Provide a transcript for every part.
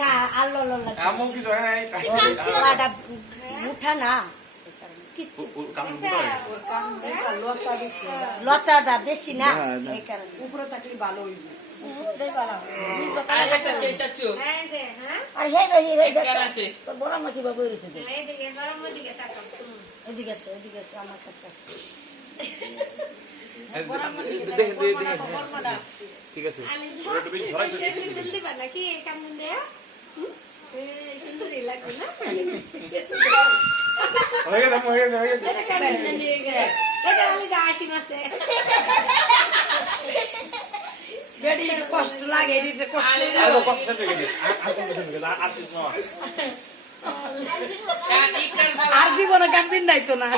না আল্লাহ আল্লাহ আমও কিছু হয় নাই পাটা মুঠা না লতাটা বেশি না এই কারণে উপরে থাকলে ভালো হইবে আর হে ভাই বড় মা কিভাবে হয়েছে এদিকে আসো আমার কাছে আসো ঠিক আছে হয়ে গেছে কষ্ট লাগে কষ্ট আর জীবনে কাটবিন দাইতো না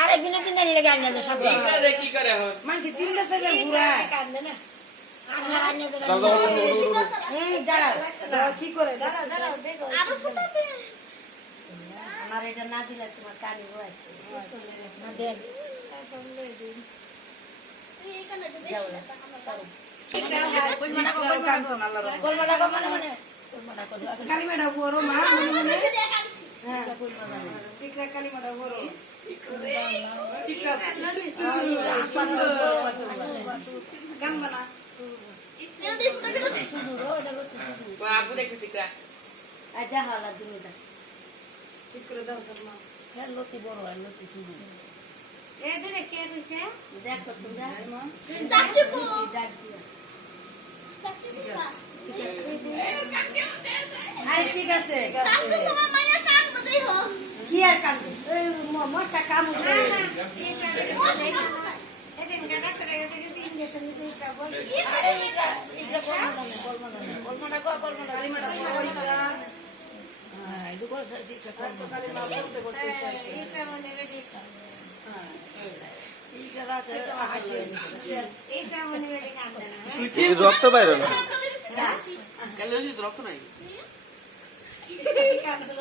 আর একদিনের দিন দাঁড়িয়ে লেগে আনিয়ে সব মানুষ 3 দেশের ঘুরা কি করে আমার এটা না দিলে তোমার কানি কালিমাটা বড় মা মনে মনে হ্যাঁ কালিমাটা বড় গান বানা ঠিক করে দাও শর্মা লতি বড় হয় লতি শুধু দেখো তোমরা ঠিক আছে কি আর কাম মশা কামড় রক্ত বাইরে রক্ত নাই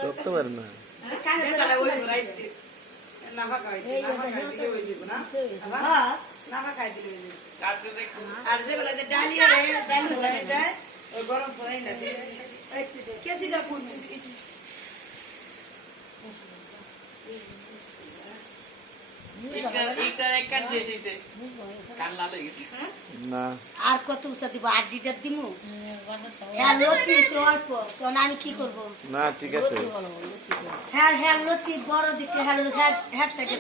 রক্ত বাইরে না আর যে বলে ডালিয়া দেয় গরম ফরাই না কেসিটা কোন আর কত উষা দিব 8 লিটার দিমু লতি অল্প তখন আমি কি করবো না ঠিক আছে হ্যাঁ লতি বড় দিকে হ্যাঁটাকে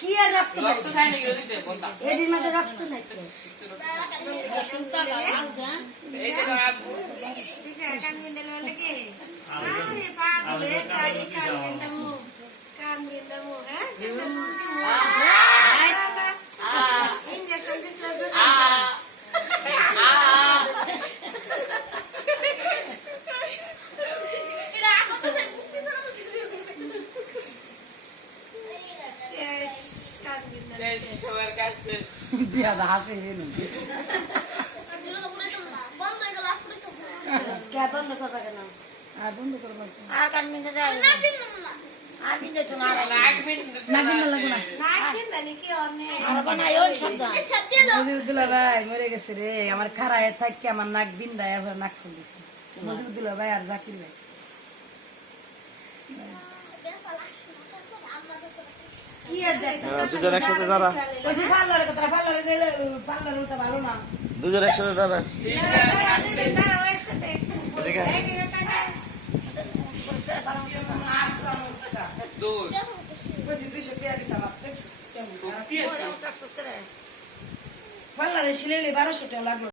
কি আর রক্ত এটির মধ্যে রক্ত নাই জিয়াদা হাসে বন্ধ করবা কেন আর বন্ধ করবো আর কান মিনতে যায় আর মিনতে তো না না কিনা লাগবে না আর বানায়ও শব্দ মজিবুদ্দুল্লাহ ভাই মরে গেছে রে আমার খারায় থাকি আমার নাক বিন্দায় এবার নাক খুল দিছে মজিবুদ্দুল্লাহ ভাই আর জাকির ভাই কি আর দেখো দুজন একসাথে দাঁড়া ওই পার্লারে কথা পার্লারে গেলে পার্লারে তো ভালো না দুজন একসাথে দাঁড়া পার্লারে সিলাইলে 1200 টাকা লাগলো।